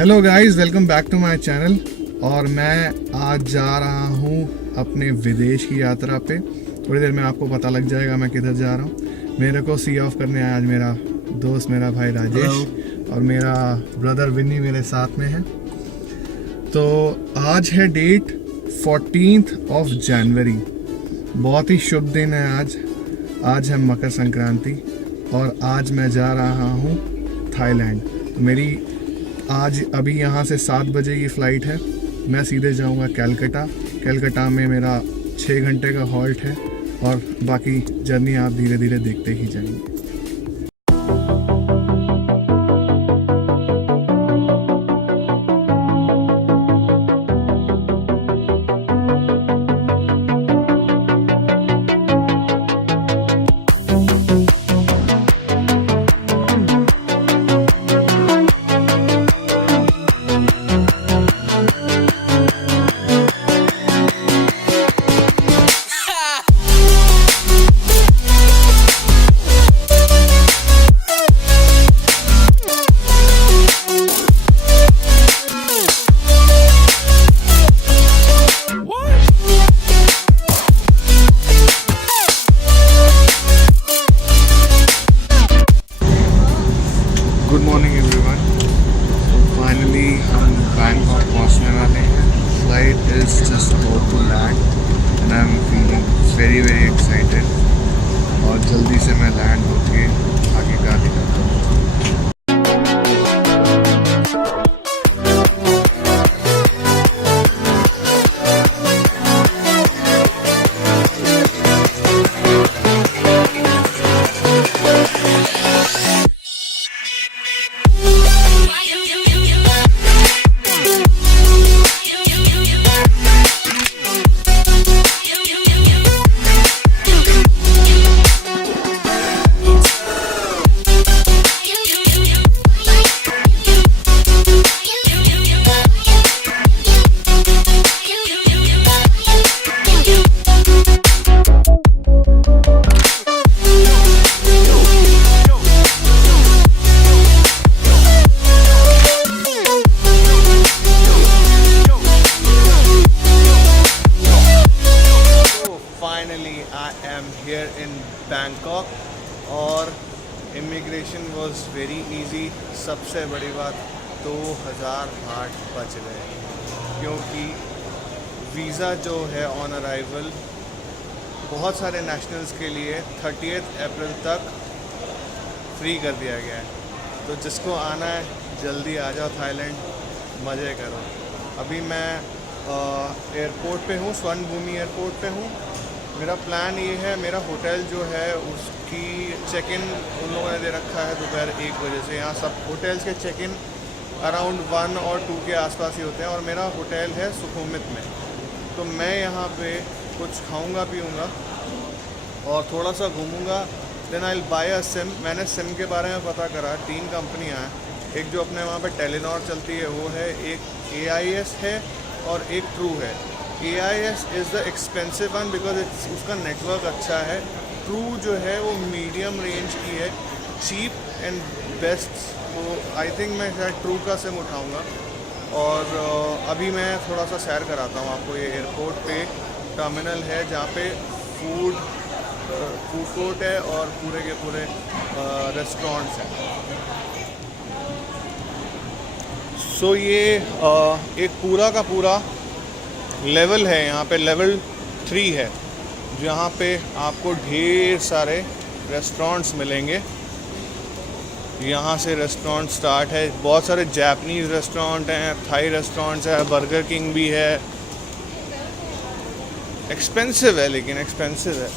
Hello guys, welcome back to my channel. और मैं आज जा रहा हूँ अपने विदेश की यात्रा पे। थोड़ी देर में आपको पता लग जाएगा मैं किधर जा रहा हूँ। मेरे को सी ऑफ करने आया आज मेरा दोस्त, मेरा भाई राजेश और मेरा ब्रदर विन्नी मेरे साथ में है। तो आज है डेट 14 जनवरी। बहुत ही शुभ दिन है आज। आज है मकर संक्रांति और आज मैं जा रहा हूँ थाईलैंड। तो मेरी आज अभी यहाँ से 7 बजे की फ़्लाइट है। मैं सीधे जाऊँगा कलकत्ता में मेरा 6 घंटे का हॉल्ट है और बाकी जर्नी आप धीरे धीरे देखते ही जाएंगे। Good morning everyone. फाइनली हम बैंकॉक पहुंचने वाले हैं। Flight is just about to land and I am feeling very excited. और जल्दी से मैं लैंड होके आगे का दिखाता हूँ। बैंकॉक और इमिग्रेशन वॉज वेरी इजी। सबसे बड़ी बात 2000 बात बच गए क्योंकि वीज़ा जो है ऑन अराइवल बहुत सारे नेशनल्स के लिए 30 अप्रैल तक फ्री कर दिया गया है। तो जिसको आना है जल्दी आ जाओ थाईलैंड, मज़े करो। अभी मैं एयरपोर्ट पे हूँ, स्वर्ण भूमि एयरपोर्ट पे हूँ। मेरा प्लान ये है, मेरा होटल जो है उसकी चेक इन उन लोगों ने दे रखा है दोपहर 1 बजे से। यहाँ सब होटल्स के चेक इन अराउंड 1 और 2 के आसपास ही होते हैं और मेरा होटल है सुखुमित में। तो मैं यहाँ पे कुछ खाऊंगा पीऊँगा और थोड़ा सा घूमूंगा। Then I will buy a sim. मैंने सिम के बारे में पता करा, 3 कंपनियाँ हैं। एक जो अपने वहाँ पे टेलीनॉर चलती है वो है, एक AIS है और एक ट्रू है। AIS is the expensive one because उसका नेटवर्क अच्छा है। ट्रू जो है वो मीडियम रेंज की है, चीप एंड बेस्ट। तो आई थिंक मैं शायद ट्रू का सिम उठाऊँगा। और अभी मैं थोड़ा सा सैर कराता हूँ आपको। ये एयरपोर्ट पे टर्मिनल है जहाँ पे फूड कोर्ट है और पूरे के पूरे रेस्टोरेंट्स हैं। सो ये एक पूरा का पूरा लेवल है। यहाँ पे लेवल 3 है जहाँ पे आपको ढेर सारे रेस्टोरेंट्स मिलेंगे। यहाँ से रेस्टोरेंट स्टार्ट है। बहुत सारे जापानीज़ रेस्टोरेंट हैं, थाई रेस्टोरेंट्स है, बर्गर किंग भी है। एक्सपेंसिव है, लेकिन एक्सपेंसिव है।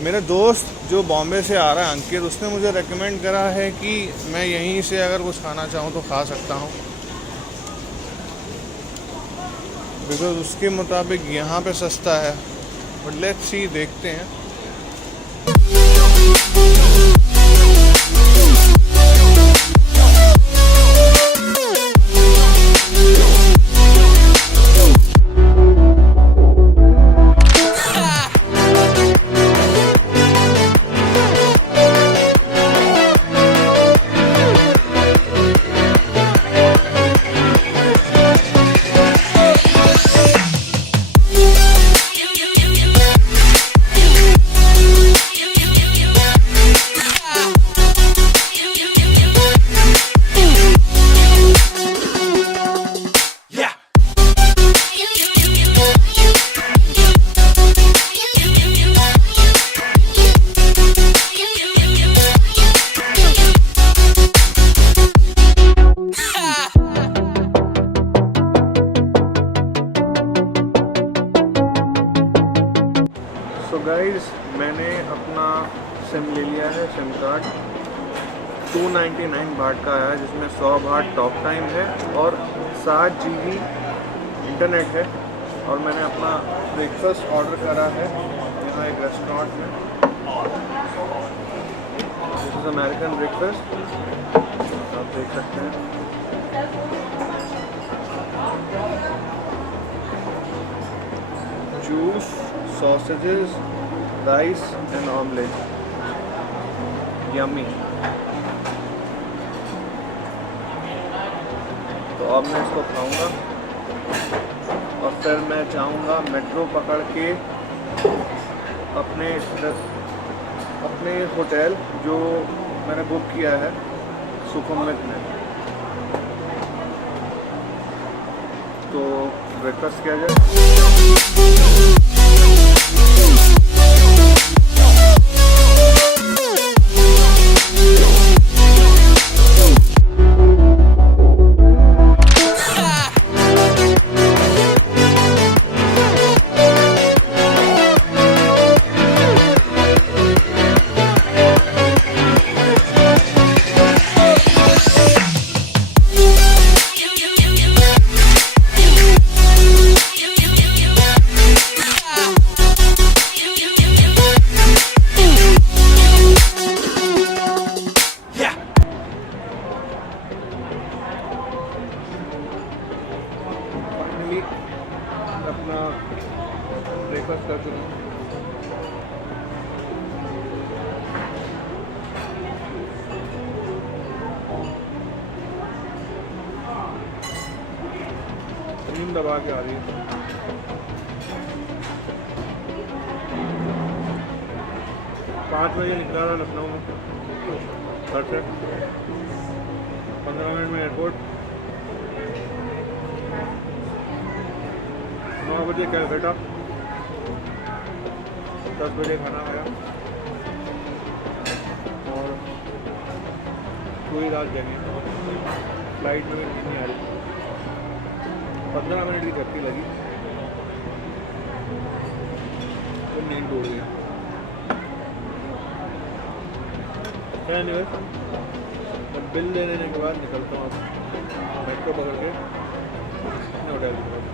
मेरा दोस्त जो बॉम्बे से आ रहा है अंकित, उसने मुझे रेकमेंड करा है कि मैं यहीं से अगर कुछ खाना चाहूँ तो खा सकता हूँ, बिकॉज उसके मुताबिक यहाँ पे सस्ता है। बट लेट्स सी, देखते हैं। 299 बाट का आया, जिसमें 100 बाट टॉक टाइम है और 7 GB इंटरनेट है। और मैंने अपना ब्रेकफास्ट ऑर्डर करा है यहाँ एक रेस्टोरेंट में। दिस इज़ अमेरिकन ब्रेकफास्ट, आप देख सकते हैं। Juice, sausages, rice and omelette. Yummy. तो अब मैं इसको खाऊंगा और फिर मैं जाऊंगा मेट्रो पकड़ के अपने होटल जो मैंने बुक किया है सुखुमवित में। तो ब्रेकफास्ट किया जाए। अपना ब्रेकफास्ट कर चुका हूँ। नींद दबा के आ रही है। पाँच बजे निकला था लखनऊ में घर से, 15 मिनट में एयरपोर्ट, 9 बजे कैलकाटा, 10 बजे खाना खाया और पूरी रात जगी। फ्लाइट में नींद नहीं आ रही, 15 मिनट की झपकी लगी तो नींद टूट गया। अब बिल दे देने के बाद निकलता हूँ मेट्रो पकड़ के अपने होटल की तरफ।